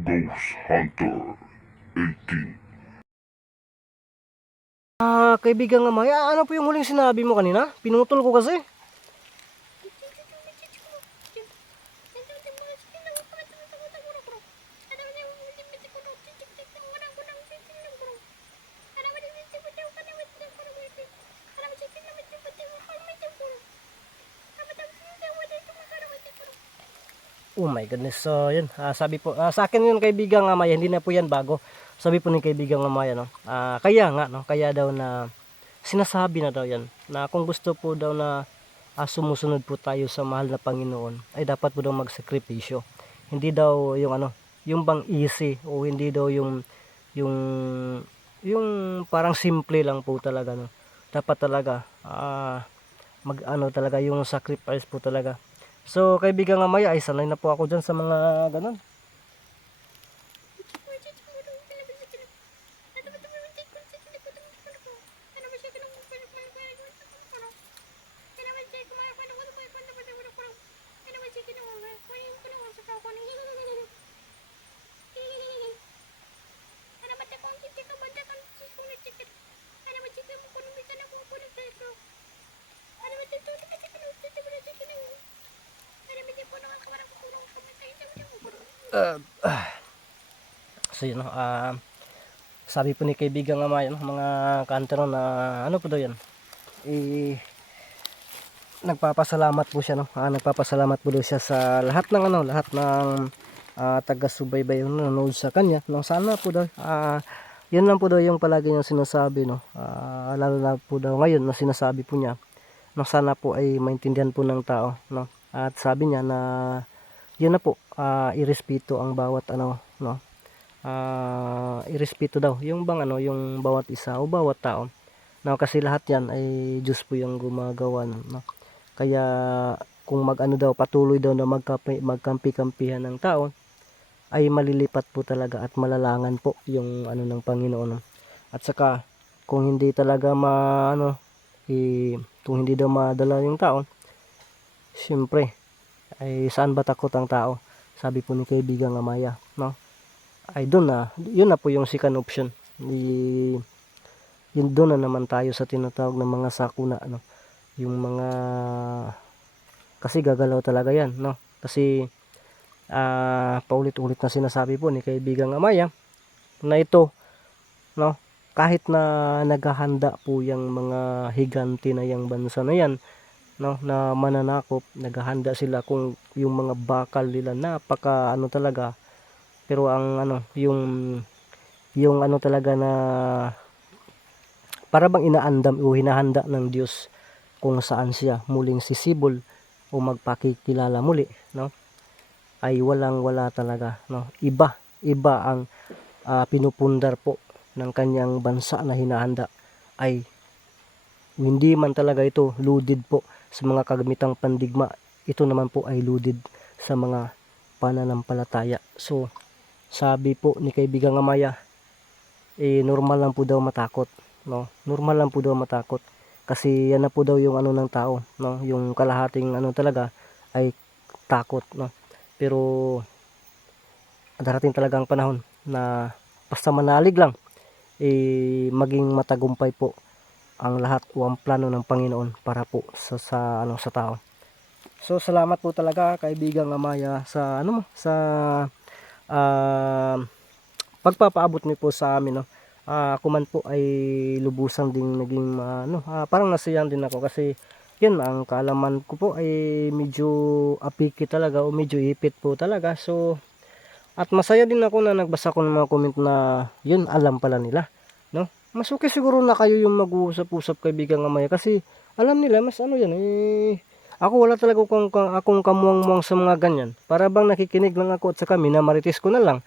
Ghost Hunter 18. Ah, kaibigan nga Maya, ano po yung huling sinabi mo kanina? Pinutol ko kasi. My goodness. So, yun. Ah, sabi po, ah, sa akin yun kaibigan nga Maya, hindi na po yan bago. Sabi po ni kaibigan nga Maya, no? Ah, kaya nga, no? Kaya daw na sinasabi na daw yan na kung gusto po daw na ah, sumusunod po tayo sa mahal na Panginoon ay dapat po daw magsakripisyo. Hindi daw yung ano, yung bang easy o hindi daw yung yung yung parang simple lang po talaga no. Dapat talaga ah mag ano talaga yung sacrifice po talaga. So kaibigan nga Maya ay sanay na po ako dyan sa mga ganun. So yun, ah, sabi po ni kaibigan nga Maya, no, mga kantero na ano po daw yan, eh, nagpapasalamat po siya, no? Ah, nagpapasalamat po daw siya sa lahat ng ano, lahat ng ah, taga-subaybay yung nanonood sa kanya. No, sana po daw, ah, yun lang po daw yung palagi niyang sinasabi, no? Ah, lalo na po daw ngayon na sinasabi po niya, no, sana po ay maintindihan po ng tao, no? At sabi niya na yun na po, ah, irespeto ang bawat ano, no? ah irespeto daw yung bang ano yung bawat isa o bawat tao no kasi lahat yan ay Diyos po yung gumagawa no kaya kung mag ano daw patuloy daw na magkampi, magkampi-kampihan ng tao ay malilipat po talaga at malalangan po yung ano ng Panginoon no? at saka kung hindi talaga ma ano eh, kung hindi daw madala yung tao syempre ay saan ba takot ang tao sabi po ni kaibigan Amaya no ay doon na, yun na po yung second option. I, yun doon na naman tayo sa tinatawag ng mga sakuna, no? Yung mga, kasi gagalaw talaga yan, no? Kasi, ah paulit-ulit na sinasabi po ni kaibigang Amaya, na ito, no? Kahit na naghahanda po yung mga higanti na yung bansa na yan, no, na mananakop, naghahanda sila kung yung mga bakal nila napaka ano talaga, pero ang ano yung yung ano talaga na para bang inaandam o hinahanda ng Diyos kung saan siya muling sisibol o magpakikilala muli no ay walang wala talaga no. Iba iba ang ah, pinupundar po ng kanyang bansa na hinahanda ay hindi man talaga ito loaded po sa mga kagamitang pandigma ito naman po ay loaded sa mga pananampalataya. So sabi po ni kaibigang Amaya eh normal lang po daw matakot no? Normal lang po daw matakot. Kasi yan na po daw yung ano ng tao no? Yung kalahating ano talaga ay takot no? Pero darating talaga ang panahon na basta manalig lang eh maging matagumpay po ang lahat o ang plano ng Panginoon para po sa, sa ano sa tao. So salamat po talaga kaibigang Amaya sa ano sa ah pagpapaabot niyo po sa amin no? Ah, ako man po ay lubusang ding naging ah, ano ah, parang nasiyahan din ako kasi yun ang kaalaman ko po ay medyo apiki talaga o medyo ipit po talaga. So at masaya din ako na nagbasa ko ng mga comment na yun alam pala nila no mas okay siguro na kayo yung mag-uusap-usap kaibigan nga maya kasi alam nila mas ano yan eh ako wala talaga akong, akong kamuang-muang sa mga ganyan. Para bang nakikinig lang ako at saka minamarites ko na lang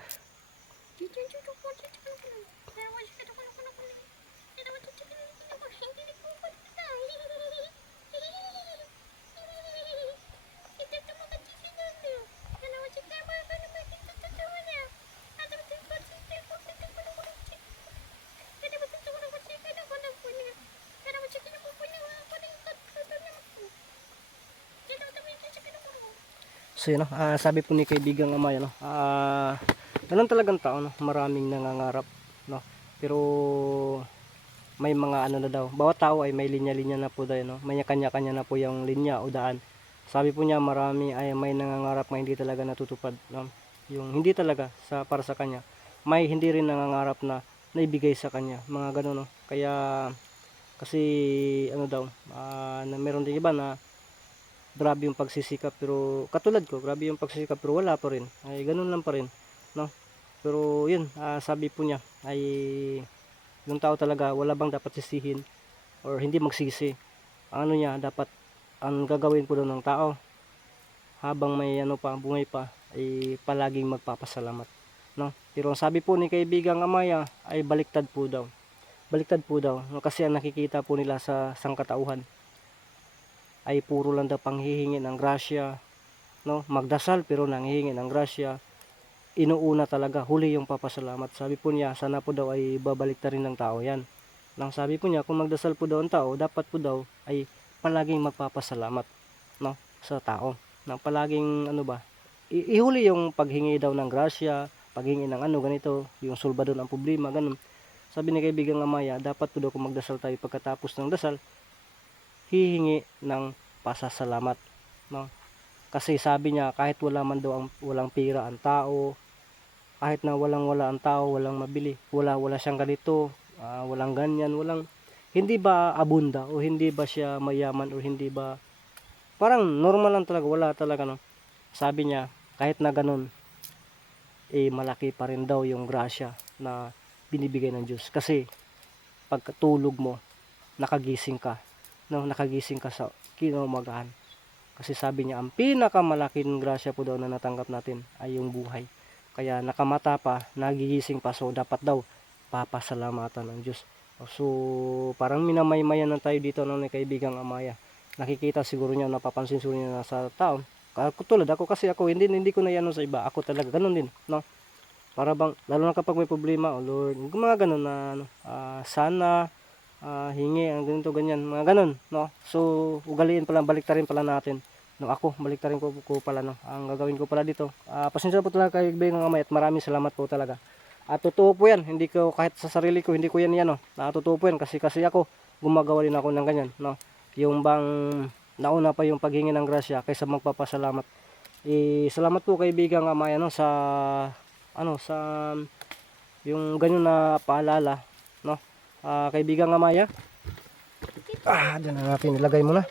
So yun, no? ah, sabi po ni kaibigang Amaya, no? ah, ganun talagang tao no? Maraming nangangarap no? Pero may mga ano na daw. Bawat tao ay may linya-linya na po daw no? May kanya-kanya na po yung linya o daan. Sabi po niya marami ay may nangangarap na hindi talaga natutupad no? Yung hindi talaga sa para sa kanya. May hindi rin nangangarap na naibigay sa kanya. Mga ganun no? Kaya kasi ano daw ah, na meron din iba na grabe yung pagsisikap pero katulad ko grabe yung pagsisikap pero wala pa rin. Ay ganun lang pa rin no? Pero yun ah, sabi po niya ay yung tao talaga wala bang dapat sisihin or hindi magsisi? Ano niya dapat ang gagawin po daw ng tao habang may ano pa buhay pa ay palaging magpapasalamat no? Pero ang sabi po ni kaibigang Amaya ay baliktad po daw. Baliktad po daw no? kasi ang nakikita po nila sa sangkatauhan ay puro lang daw panghihingi ng grasya no? Magdasal pero nanghihingi ng grasya. Inuuna talaga huli yung papasalamat. Sabi po niya sana po daw ay babalik rin ng tao yan. Nang sabi po niya kung magdasal po daw ang tao dapat po daw ay palaging magpapasalamat no? Sa tao. Nang palaging ano ba i- ihuli yung paghingi daw ng grasya paghingi ng ano ganito yung sulba doon ang problema ganun. Sabi ni kaibigang Amaya dapat po daw kung magdasal tayo pagkatapos ng dasal hihingi ng pasasalamat no? Kasi sabi niya kahit wala man daw ang walang pira ang tao kahit na walang wala ang tao walang mabili wala wala siyang ganito ah, walang ganyan walang hindi ba abunda o hindi ba siya mayaman o hindi ba parang normal lang talaga wala talaga no? Sabi niya kahit na ganun eh malaki pa rin daw yung grasya na binibigay ng Diyos. Kasi pagkatulog mo nakagising ka no nakagising ka sa kinaumagahan. Kasi sabi niya ang pinakamalaking grasya po daw na natanggap natin ay yung buhay. Kaya nakamata pa nagigising pa so dapat daw papasalamatan ng Diyos. So parang minamaymayan na tayo dito ni kaibigang Amaya. Nakikita siguro niya napapansin siguro niya na sa tao tulad ako kasi ako hindi hindi ko na yan sa iba. Ako talaga ganun din no? Para bang lalo na kapag may problema oh Lord mga ganun na ano, ah, sana ah, hingi ang ganito ganyan mga ganun no? So ugaliin pala baliktarin pala natin. No ako baliktarin ko, ko pala no? Ang gagawin ko pala dito. Ah, pasensya po talaga kay Beng Amay at maraming salamat po talaga. At totoo po yan. Hindi ko kahit sa sarili ko hindi ko yan yan no? Na totoo po yan. Kasi kasi ako gumagawa din ako ng ganyan no? Yung bang nauna pa yung paghingi ng grasya kaysa magpapasalamat. Eh salamat po kaibigan Amay ano sa ano sa yung ganyan na paalala Ah, kaibigan Amaya ah dyan na natin ilagay mo na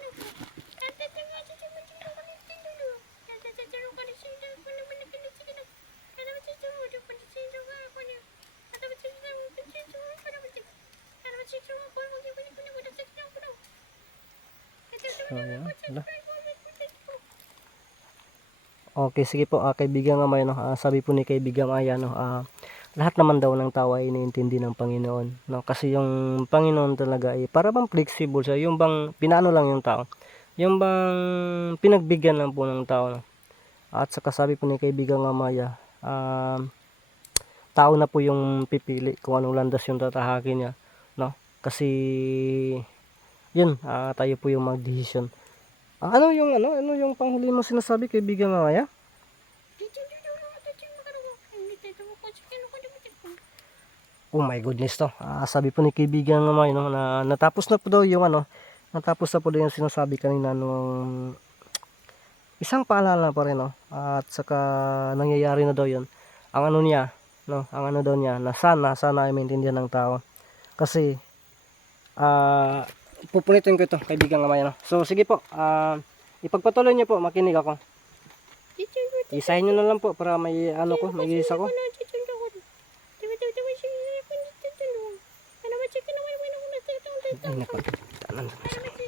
So, yan. Wala. Okay, sige po, ah, kaibigan nga may, no, ah, sabi po ni kaibigan Aya, no, ah, lahat naman daw ng tao ay iniintindi ng Panginoon. No? Kasi yung Panginoon talaga ay para bang flexible siya, yung bang pinano lang yung tao. Yung bang pinagbigyan lang po ng tao. No? At saka sabi po ni kaibigan nga Maya, ah, tao na po yung pipili kung anong landas yung tatahakin niya. No? Kasi yun, ah, tayo po yung mag-decision. Ah, ano yung ano, ano yung panghuli mo sinasabi kaibigan nga Maya? Oh my goodness to. Ah, sabi po ni kaibigan naman no, na natapos na po daw yung ano, natapos na po daw yung sinasabi kanina nung isang paalala pa rin no. At saka nangyayari na daw yun. Ang ano niya, no, ang ano daw niya na sana sana ay maintindihan ng tao. Kasi ah pupunitin ko ito kaibigan naman no. So sige po, ah ipagpatuloy niyo po, makinig ako. Isahin niyo na lang po para may ano ko, may gis ako. Ay, naku. Tanan na sa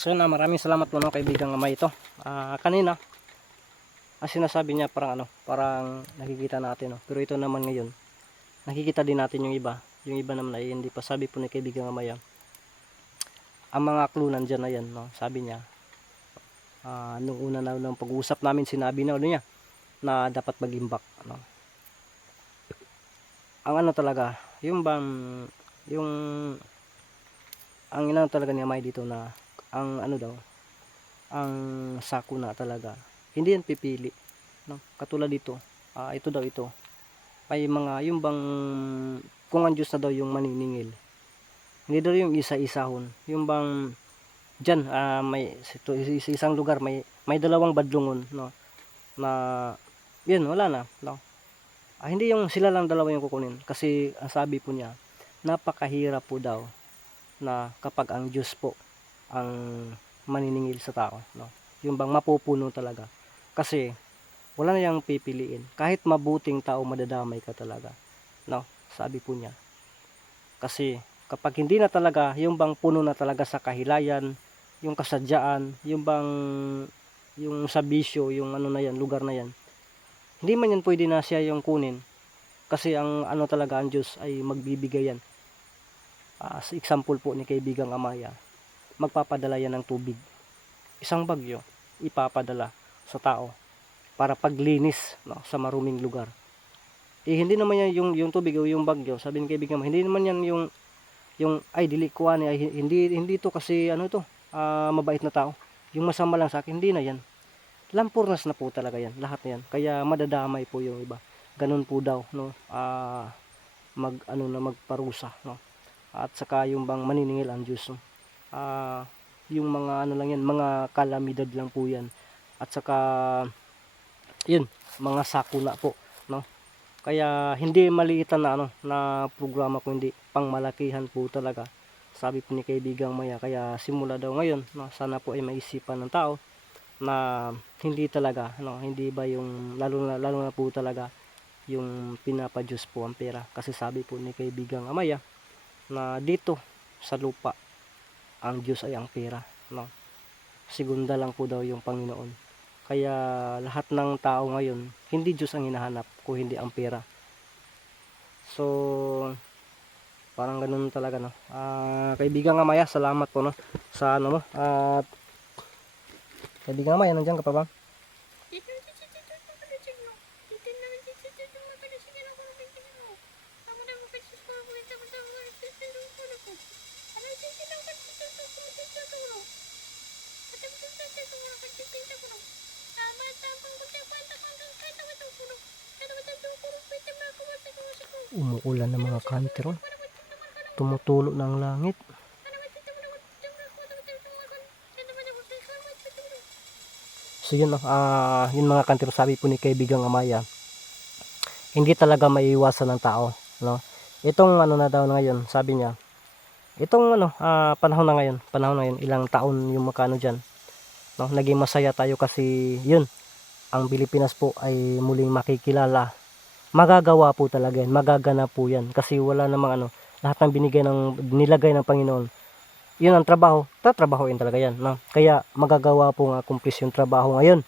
So na maraming salamat po no kaibigang amay ito. Ah, kanina ang sinasabi niya parang ano, parang nakikita natin no. Pero ito naman ngayon, nakikita din natin yung iba. Yung iba naman ay hindi pa sabi po ni kaibigang amay. ah, Ang mga clue nandyan na yan no. Sabi niya ah, nung una na ng pag-uusap namin sinabi na ano niya na dapat mag-imbak ano. Ang ano talaga, yung bang yung ang inano talaga ni Amay dito na ang ano daw ang sako na talaga. Hindi yan pipili no? Katulad dito ah, ito daw ito. Ay mga yung bang kung ang Diyos na daw yung maniningil. Hindi daw yung isa-isahon. Yung bang dyan ah, may ito, sa isang lugar may may dalawang badlungon no? Na yun wala na no? Ah, hindi yung sila lang dalawa yung kukunin. Kasi ang sabi po niya napakahirap po daw na kapag ang Diyos po ang maniningil sa tao no? Yung bang mapupuno talaga. Kasi wala na yang pipiliin. Kahit mabuting tao madadamay ka talaga no? Sabi po niya. Kasi kapag hindi na talaga yung bang puno na talaga sa kahilayan yung kasadyaan yung bang yung sa bisyo yung ano na yan lugar na yan hindi man yan pwede na siya yung kunin. Kasi ang ano talaga ang Diyos ay magbibigay yan. Ah, sa example po ni kaibigang Amaya magpapadala yan ng tubig. Isang bagyo ipapadala sa tao para paglinis no, sa maruming lugar. Eh hindi naman yan yung, yung tubig o yung bagyo. Sabi ni kaibigan Amaya hindi naman yan yung yung ay dili ko ay hindi hindi to kasi ano to ah, mabait na tao. Yung masama lang sa akin hindi na yan. Lampurnas na po talaga yan lahat na yan. Kaya madadamay po yung iba. Ganun po daw no ah mag ano na magparusa no. At saka yung bang maniningil ang Diyos no? Ah, yung mga ano lang yan mga kalamidad lang po yan. At saka yun mga sakuna po no? Kaya hindi maliitan na ano na programa kundi pangmalakihan po talaga sabi po ni kaibigang Maya. Kaya simula daw ngayon no, sana po ay maisipan ng tao na hindi talaga no hindi ba yung lalo na lalo na po talaga yung pinapadyos po ang pera. Kasi sabi po ni kaibigang Amaya na dito sa lupa ang Diyos ay ang pera no? Segunda lang po daw yung Panginoon. Kaya lahat ng tao ngayon hindi Diyos ang hinahanap kung hindi ang pera so parang ganun talaga no? Ah, kaibigan nga Maya salamat po no? Sa ano mo at kaibigan nga Maya nandiyan ka pa ba umuulan ng mga kantero tumutulo ng langit So yun, ah yun mga kantero sabi po ni kaibigang Amaya, hindi talaga maiiwasan ng tao, no? Itong ano na daw ngayon, sabi niya, itong ano, ah, panahon na ngayon, panahon na ngayon, ilang taon yung makano diyan. No, naging masaya tayo kasi yun, ang Pilipinas po ay muling makikilala. Magagawa po talaga yan, magaganap po yan kasi wala namang ano, lahat ng binigay ng nilagay ng Panginoon yun ang trabaho, tatrabahoin talaga yan. No? Kaya magagawa po nga kumplis yung trabaho ngayon.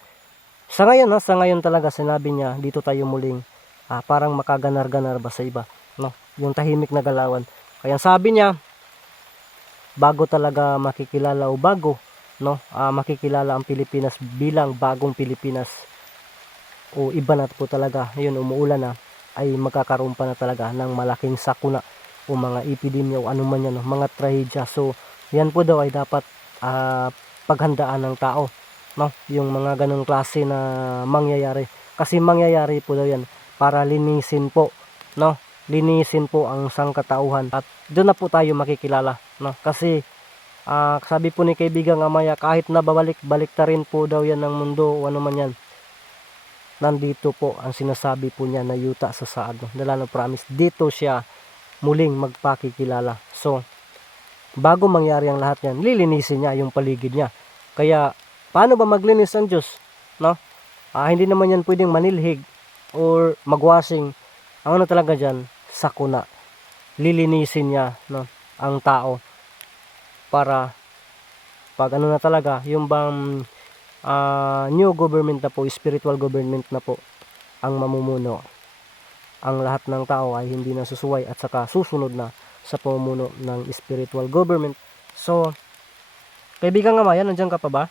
Sa ngayon, no? sa ngayon talaga sinabi niya, dito tayo muling ah, parang makaganar-ganar ba sa iba. No? Yung tahimik na galawan. Kaya sabi niya, bago talaga makikilala o bago, no? ah, makikilala ang Pilipinas bilang bagong Pilipinas o iba na po talaga, yun umuulan na, ay magkakaroon pa na talaga ng malaking sakuna o mga epidemya o ano man yan, no? mga trahedya. So, yan po daw ay dapat ah, paghandaan ng tao no yung mga ganong klase na mangyayari kasi mangyayari po daw yan para linisin po no linisin po ang sangkatauhan at doon na po tayo makikilala no kasi ah, sabi po ni kaibigang Amaya kahit nababalik balik ta rin po daw yan ng mundo o ano man yan nandito po ang sinasabi po niya na yuta sa saad no? Dala ng promise dito siya muling magpakikilala so bago mangyari ang lahat yan, lilinisin niya yung paligid niya. Kaya, paano ba maglinis ang Diyos? No? Ah, hindi naman yan pwedeng manilhig or magwashing. Ang ano talaga dyan, sakuna. Lilinisin niya no, ang tao para pag ano na talaga, yung bang ah, new government na po, spiritual government na po ang mamumuno. Ang lahat ng tao ay hindi na susuway at saka susunod na sa pamumuno ng spiritual government. So, kaibigan nga Maya, nandiyan ka pa ba?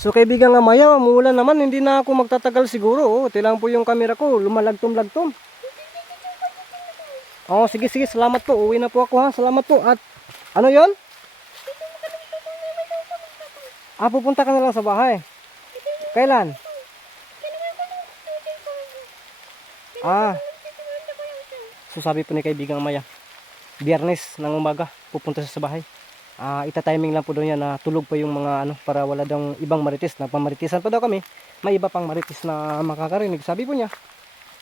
So kaibigan nga Maya, umuulan naman, hindi na ako magtatagal siguro. Oh, tilang po yung camera ko, lumalagtom-lagtom. Oh, sige sige, salamat po. Uwi na po ako ha. Salamat po. At ano 'yon? Ah, pupunta ka na lang sa bahay. Kailan? Ah. So sabi po ni kaibigang Maya, biyernes ng umaga, pupunta siya sa bahay. Ah, ita-timing lang po doon yan na tulog pa yung mga ano para wala daw ibang marites. Nagpamaritisan pa daw kami. May iba pang marites na makakarinig. Sabi po niya,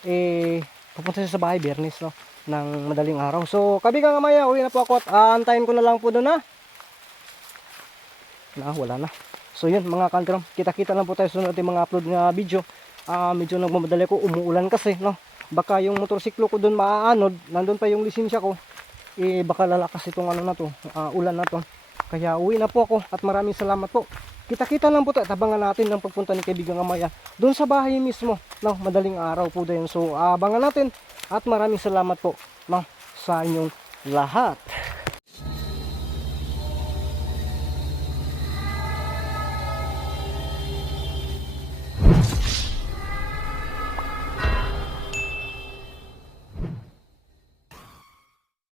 eh, pupunta siya sa bahay biyernes no, ng madaling araw. So, kabigang nga Maya, uwi na po ako at aantayin ko na lang po doon na. Na, wala na. So yun mga kantram, kita-kita lang po tayo sa ating mga upload nga video. Ah, medyo nagmamadali ko, umuulan kasi, no. Baka yung motorsiklo ko doon maaanod, nandun pa yung lisensya ko. Eh baka lalakas itong ano na to, ah, ulan na to. Kaya uwi na po ako at maraming salamat po. Kita-kita lang po tayo, tabangan natin ng pagpunta ni kaibigang Amaya doon sa bahay mismo, no, madaling araw po din. So abangan natin at maraming salamat po, no, sa inyong lahat.